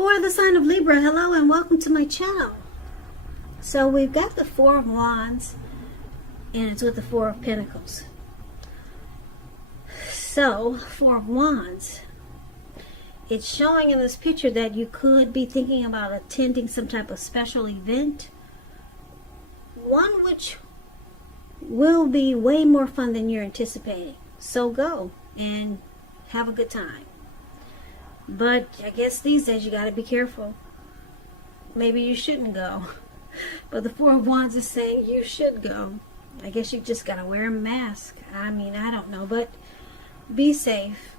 For the sign of Libra, hello and welcome to my channel. So we've got the Four of Wands and it's with the Four of Pentacles. So, Four of Wands, it's showing in this picture that you could be thinking about attending some type of special event. One which will be way more fun than you're anticipating. So go and have a good time. But I guess these days you got to be careful. Maybe you shouldn't go. But the Four of Wands is saying you should go. I guess you just got to wear a mask. I mean, I don't know. But be safe.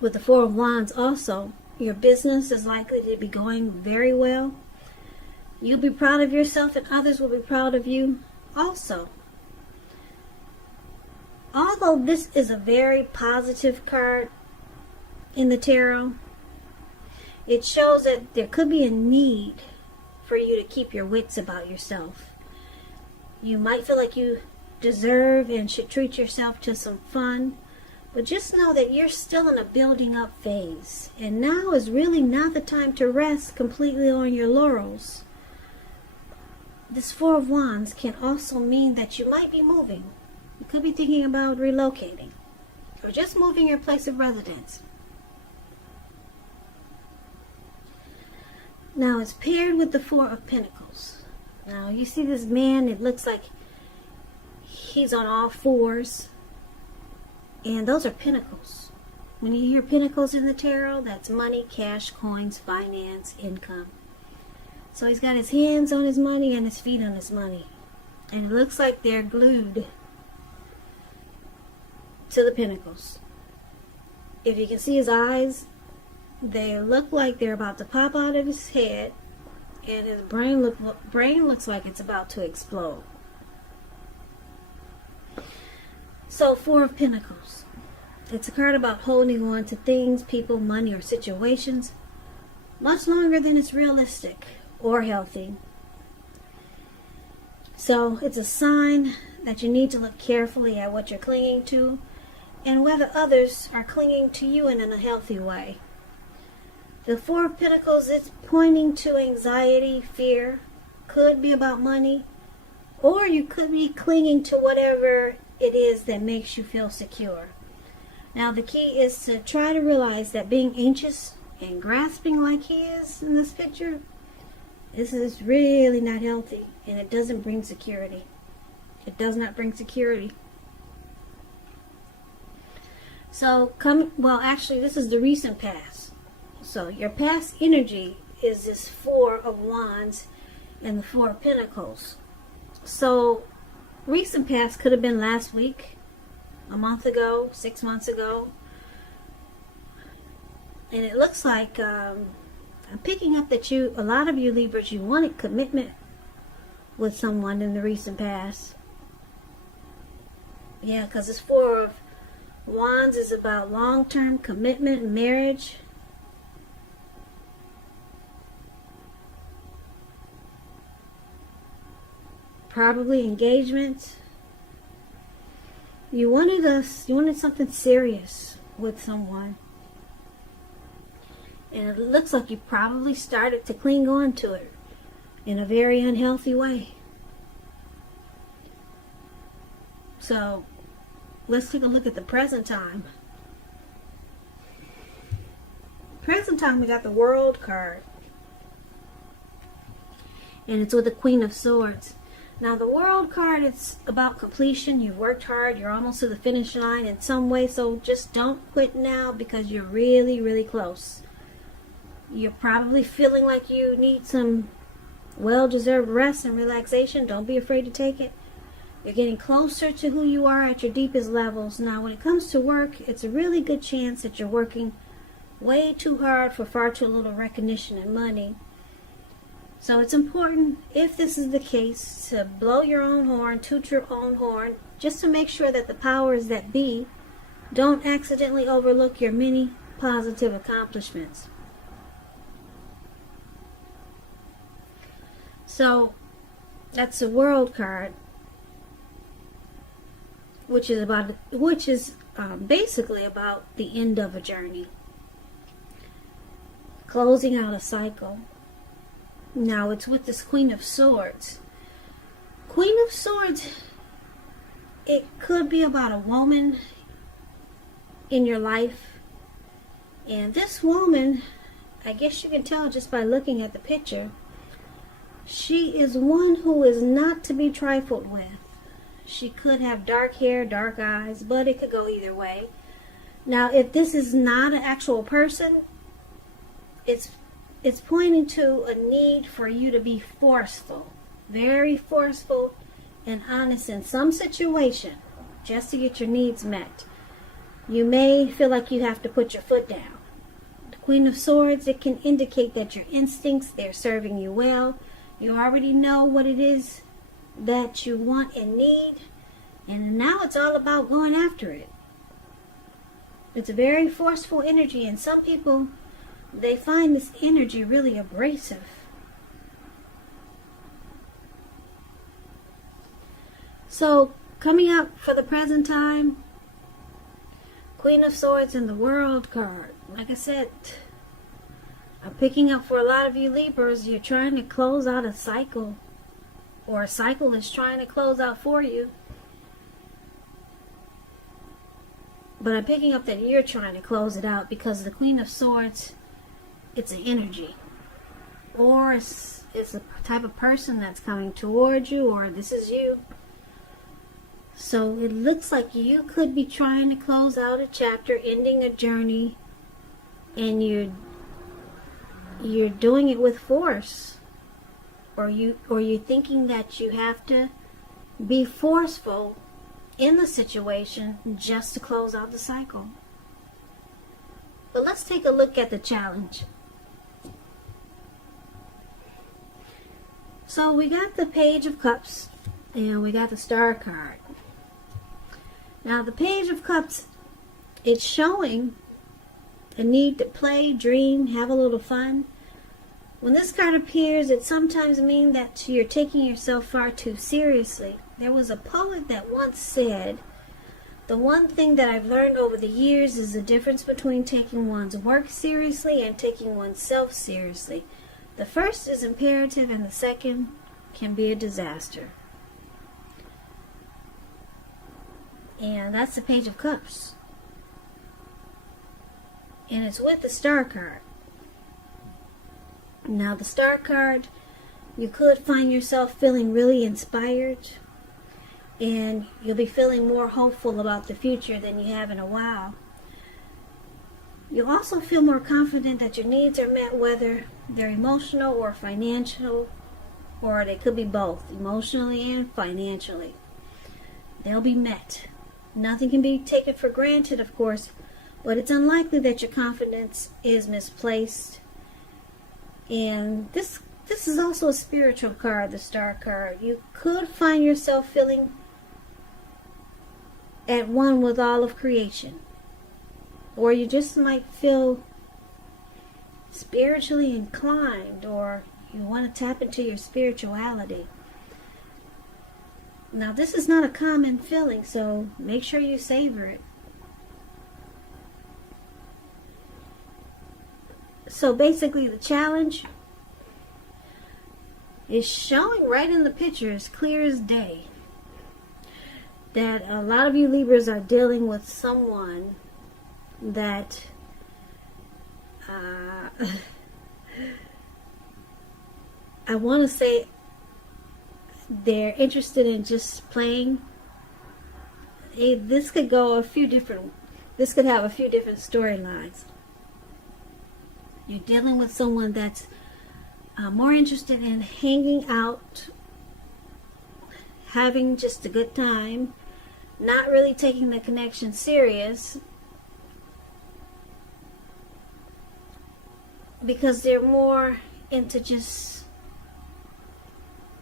With the Four of Wands also, your business is likely to be going very well. You'll be proud of yourself and others will be proud of you also. Although this is a very positive card in the tarot, it shows that there could be a need for you to keep your wits about yourself. You might feel like you deserve and should treat yourself to some fun, but just know that you're still in a building up phase, and now is really not the time to rest completely on your laurels. This Four of Wands can also mean that you might be moving. You could be thinking about relocating or just moving your place of residence. Now it's paired with the Four of Pentacles. Now you see this man, it looks like he's on all fours. And those are pentacles. When you hear pentacles in the tarot, that's money, cash, coins, finance, income. So he's got his hands on his money and his feet on his money. And it looks like they're glued to the pentacles. If you can see his eyes, they look like they're about to pop out of his head, and his brain looks like it's about to explode. So, Four of Pentacles. It's a card about holding on to things, people, money, or situations much longer than it's realistic or healthy. So, it's a sign that you need to look carefully at what you're clinging to and whether others are clinging to you in a healthy way. The Four of Pentacles is pointing to anxiety, fear, could be about money, or you could be clinging to whatever it is that makes you feel secure. Now the key is to try to realize that being anxious and grasping like he is in this picture, this is really not healthy, and it doesn't bring security. It does not bring security. So actually this is the recent past. So your past energy is this Four of Wands and the Four of Pentacles. So recent past could have been last week, a month ago, 6 months ago. And it looks like I'm picking up that a lot of you Libras, you wanted commitment with someone in the recent past. Yeah, because this Four of Wands is about long-term commitment and marriage. Probably engagement. You wanted something serious with someone. And it looks like you probably started to cling on to it in a very unhealthy way. So, let's take a look at the present time. Present time, we got the World card. And it's with the Queen of Swords. Now the World card, it's about completion. You've worked hard. You're almost to the finish line in some way. So just don't quit now because you're really, really close. You're probably feeling like you need some well-deserved rest and relaxation. Don't be afraid to take it. You're getting closer to who you are at your deepest levels. Now when it comes to work, it's a really good chance that you're working way too hard for far too little recognition and money. So it's important, if this is the case, to blow your own horn, toot your own horn, just to make sure that the powers that be don't accidentally overlook your many positive accomplishments. So that's the World card, which is basically about the end of a journey. closing out a cycle. Now it's with this Queen of Swords. Queen of Swords, it could be about a woman in your life. And this woman, I guess you can tell just by looking at the picture, she is one who is not to be trifled with. She could have dark hair, dark eyes, but it could go either way. Now, if this is not an actual person, it's pointing to a need for you to be forceful, very forceful and honest in some situation just to get your needs met. You may feel like you have to put your foot down. The Queen of Swords, it can indicate that your instincts, they're serving you well. You already know what it is that you want and need, and now it's all about going after it. It's a very forceful energy, and some people, they find this energy really abrasive. So, coming up for the present time, Queen of Swords and the World card. Like I said, I'm picking up for a lot of you Libras, you're trying to close out a cycle, or a cycle is trying to close out for you. But I'm picking up that you're trying to close it out, because the Queen of Swords, it's an energy. Or it's a type of person that's coming towards you, or this is you. So it looks like you could be trying to close out a chapter, ending a journey, and you're doing it with force. Or you're thinking that you have to be forceful in the situation just to close out the cycle. But let's take a look at the challenge. So we got the Page of Cups and we got the Star card. Now the Page of Cups, it's showing a need to play, dream, have a little fun. When this card appears, it sometimes means that you're taking yourself far too seriously. There was a poet that once said, "The one thing that I've learned over the years is the difference between taking one's work seriously and taking oneself seriously. The first is imperative and the second can be a disaster." And that's the Page of Cups. And it's with the Star card. Now the Star card, you could find yourself feeling really inspired, and you'll be feeling more hopeful about the future than you have in a while. You'll also feel more confident that your needs are met, whether they're emotional or financial, or they could be both, emotionally and financially. They'll be met. Nothing can be taken for granted, of course, but it's unlikely that your confidence is misplaced. And this is also a spiritual card, the Star card. You could find yourself feeling at one with all of creation. Or you just might feel spiritually inclined, or you want to tap into your spirituality. Now this is not a common feeling, so make sure you savor it. So basically the challenge is showing right in the picture as clear as day that a lot of you Libras are dealing with someone that I want to say they're interested in just playing. This could have a few different storylines. You're dealing with someone that's more interested in hanging out, having just a good time, not really taking the connection serious, because they're more into just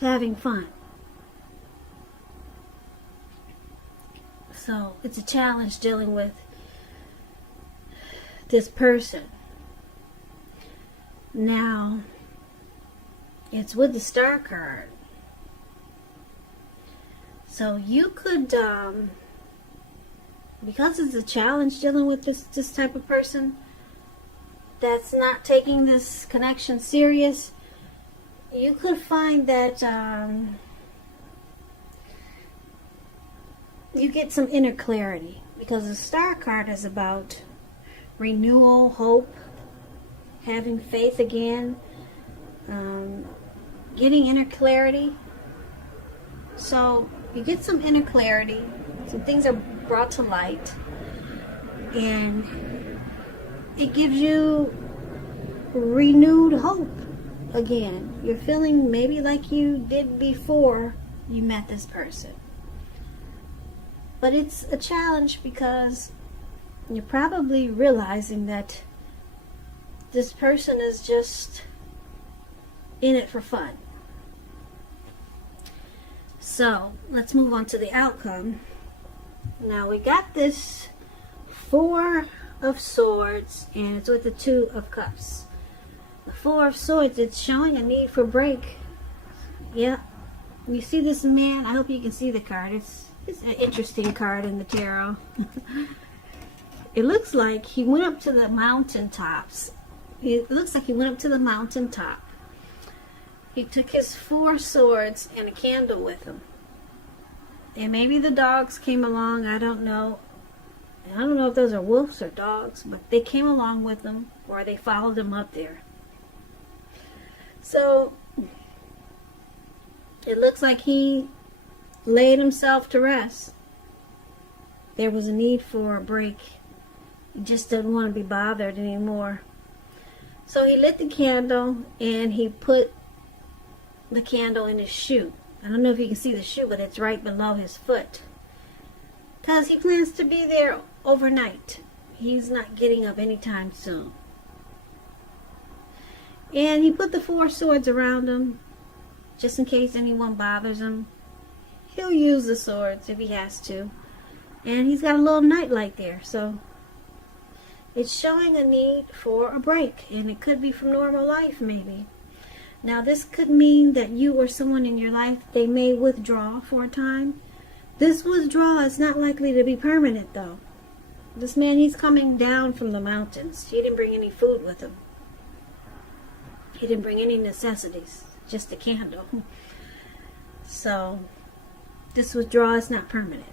having fun. So it's a challenge dealing with this person. Now, it's with the Star card. So you could, because it's a challenge dealing with this type of person, that's not taking this connection serious, you could find that you get some inner clarity, because the Star card is about renewal, hope, having faith again, getting inner clarity. So you get some inner clarity, some things are brought to light, and it gives you renewed hope again. You're feeling maybe like you did before you met this person. But it's a challenge because you're probably realizing that this person is just in it for fun. So let's move on to the outcome. Now we got this 4 of Swords, and it's with the 2 of Cups. The 4 of Swords, it's showing a need for break. Yeah, you see this man. I hope you can see the card. It's an interesting card in the tarot. It looks like he went up to the mountaintops. It looks like he went up to the mountaintop. He took his 4 swords and a candle with him. And maybe the dogs came along. I don't know. I don't know if those are wolves or dogs, but they came along with him, or they followed him up there. So it looks like he laid himself to rest. There was a need for a break. He just didn't want to be bothered anymore. So he lit the candle and he put the candle in his shoe. I don't know if you can see the shoe, but it's right below his foot, because he plans to be there overnight. He's not getting up anytime soon. And he put the 4 swords around him, just in case anyone bothers him. He'll use the swords if he has to. And he's got a little nightlight there, so it's showing a need for a break. And it could be from normal life, maybe. Now, this could mean that you or someone in your life, they may withdraw for a time. This withdrawal is not likely to be permanent, though. This man, he's coming down from the mountains. He didn't bring any food with him. He didn't bring any necessities, just a candle. So this withdrawal is not permanent.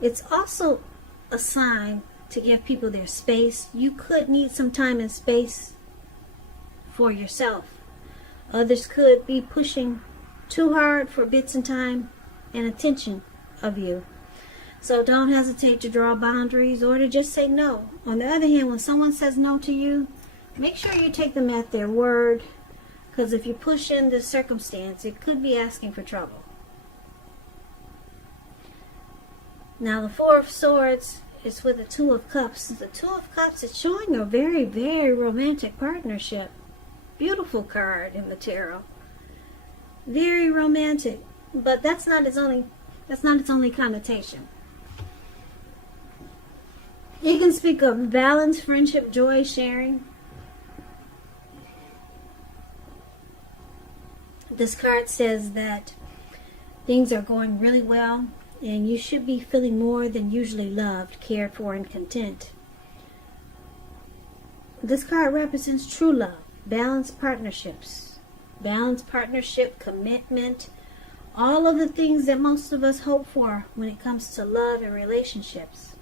It's also a sign to give people their space. You could need some time and space for yourself. Others could be pushing too hard for bits and time and attention of you. So don't hesitate to draw boundaries or to just say no. On the other hand, when someone says no to you, make sure you take them at their word, because if you push in this circumstance, it could be asking for trouble. Now the 4 of Swords is with the 2 of Cups. The 2 of Cups is showing a very, very romantic partnership. Beautiful card in the tarot. Very romantic, but that's not its only connotation. It can speak of balance, friendship, joy, sharing. This card says that things are going really well, and you should be feeling more than usually loved, cared for, and content. This card represents true love, balanced partnerships, balanced partnership, commitment, all of the things that most of us hope for when it comes to love and relationships.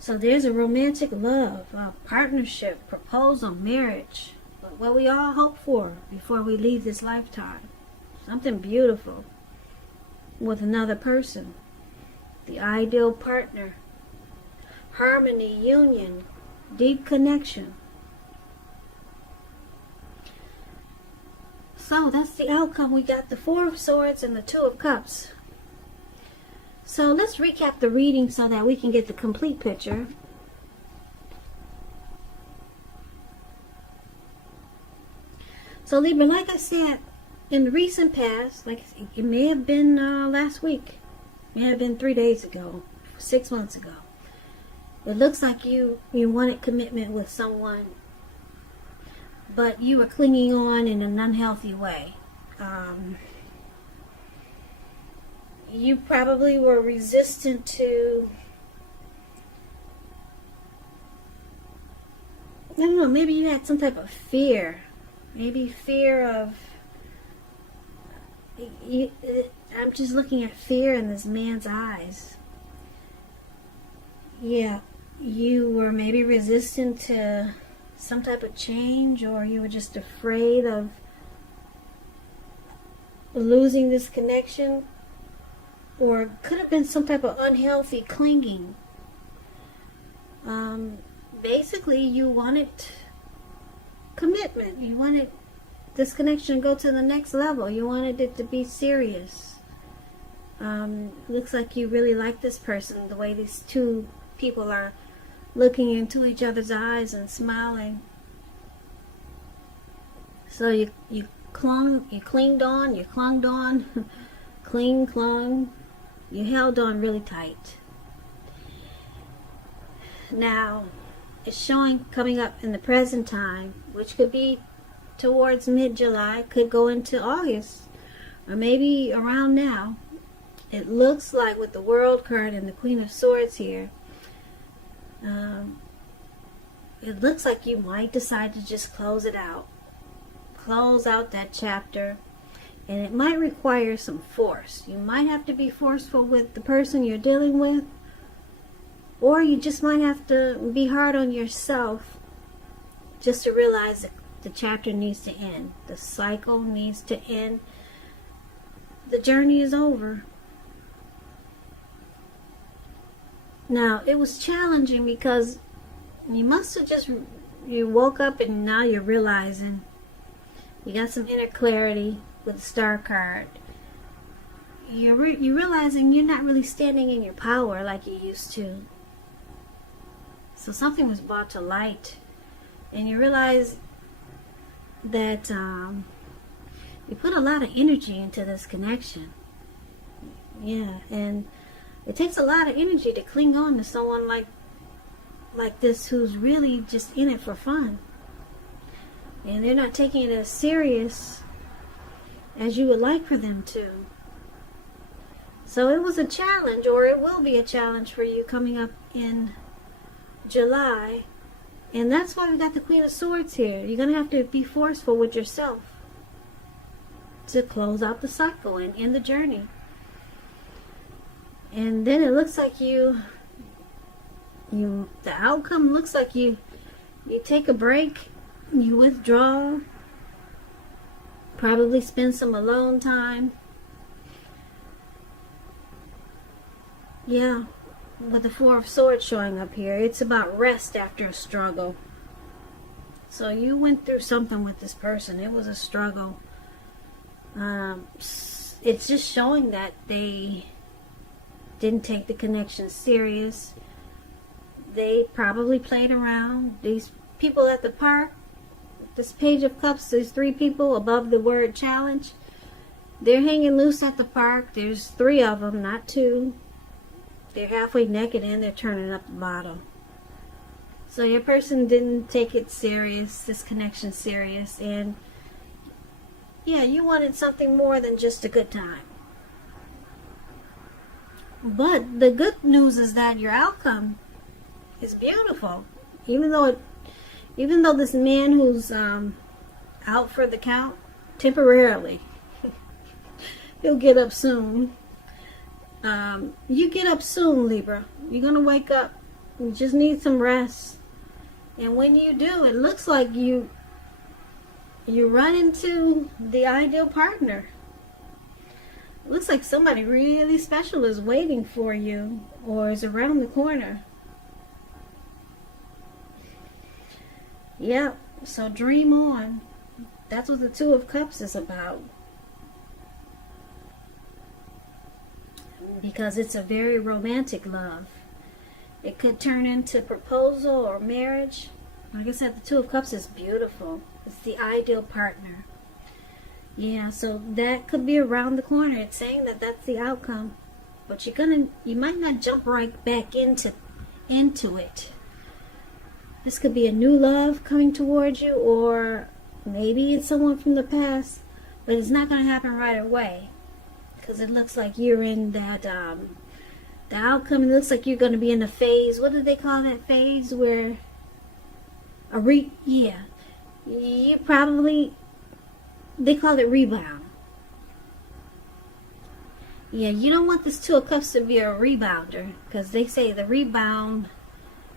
So there's a romantic love, a partnership, proposal, marriage, what we all hope for before we leave this lifetime. Something beautiful with another person, the ideal partner, harmony, union, deep connection. So that's the outcome. We got the 4 of Swords and the 2 of Cups. So let's recap the reading so that we can get the complete picture. So Libra, like I said, in the recent past, like it may have been last week, it may have been 3 days ago, 6 months ago. It looks like you wanted commitment with someone, but you were clinging on in an unhealthy way. You probably were resistant to I don't know, maybe you had some type of fear. Maybe fear of, I'm just looking at fear in this man's eyes. Yeah, you were maybe resistant to some type of change, or you were just afraid of losing this connection, or could have been some type of unhealthy clinging. Basically, you wanted commitment. You wanted this connection to go to the next level. You wanted it to be serious. Looks like you really like this person, the way these two people are looking into each other's eyes and smiling. So you clung on, clung, you held on really tight. Now, it's showing coming up in the present time, which could be towards mid-July, could go into August, or maybe around now. It looks like with the World card and the Queen of Swords here, it looks like you might decide to just close it out. Close out that chapter. And it might require some force. You might have to be forceful with the person you're dealing with. Or you just might have to be hard on yourself just to realize that the chapter needs to end. The cycle needs to end. The journey is over. Now, it was challenging because you must have just, you woke up and now you're realizing you got some inner clarity with the Star card. You're realizing you're not really standing in your power like you used to. So something was brought to light. And you realize that you put a lot of energy into this connection. Yeah, and it takes a lot of energy to cling on to someone like this who's really just in it for fun. And they're not taking it as serious as you would like for them to. So it was a challenge, or it will be a challenge for you coming up in July. And that's why we got the Queen of Swords here. You're going to have to be forceful with yourself to close out the cycle and end the journey. And then it looks like the outcome looks like you take a break, you withdraw, probably spend some alone time. Yeah, with the Four of Swords showing up here, it's about rest after a struggle. So you went through something with this person. It was a struggle. It's just showing that they didn't take the connection serious. They probably played around. These people at the park, this Page of Cups, there's 3 people above the word challenge. They're hanging loose at the park. There's 3 of them, not 2. They're halfway naked and they're turning up the bottle. So your person didn't take it serious, this connection serious. And yeah, you wanted something more than just a good time. But the good news is that your outcome is beautiful. Even though this man who's out for the count temporarily, he'll get up soon. You get up soon, Libra. You're gonna wake up. You just need some rest. And when you do, it looks like you run into the ideal partner. It looks like somebody really special is waiting for you or is around the corner. Yeah, so dream on. That's what the Two of Cups is about. Because it's a very romantic love. It could turn into proposal or marriage. Like I said, the Two of Cups is beautiful. It's the ideal partner. Yeah, so that could be around the corner. It's saying that that's the outcome. But you might not jump right back into it. This could be a new love coming towards you, or maybe it's someone from the past, but it's not going to happen right away. Because it looks like you're in that, the outcome, it looks like you're going to be in a phase, what do they call that phase where, Yeah. You probably, they call it rebound. Yeah, you don't want this Two of Cups to be a rebounder, because they say the rebound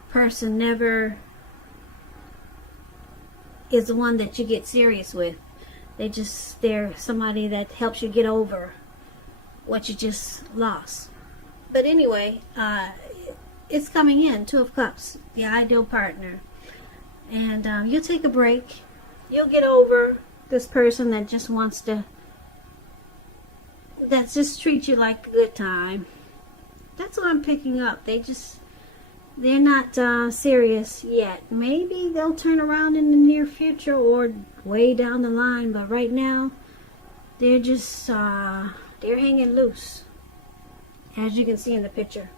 person never is the one that you get serious with. They're somebody that helps you get over what you just lost. But anyway, it's coming in, Two of Cups, the ideal partner. And you'll take a break. You'll get over this person that just wants to, that just treats you like a good time. That's what I'm picking up. They're not serious yet. Maybe they'll turn around in the near future or way down the line. But right now, they're just, they're hanging loose, as you can see in the picture.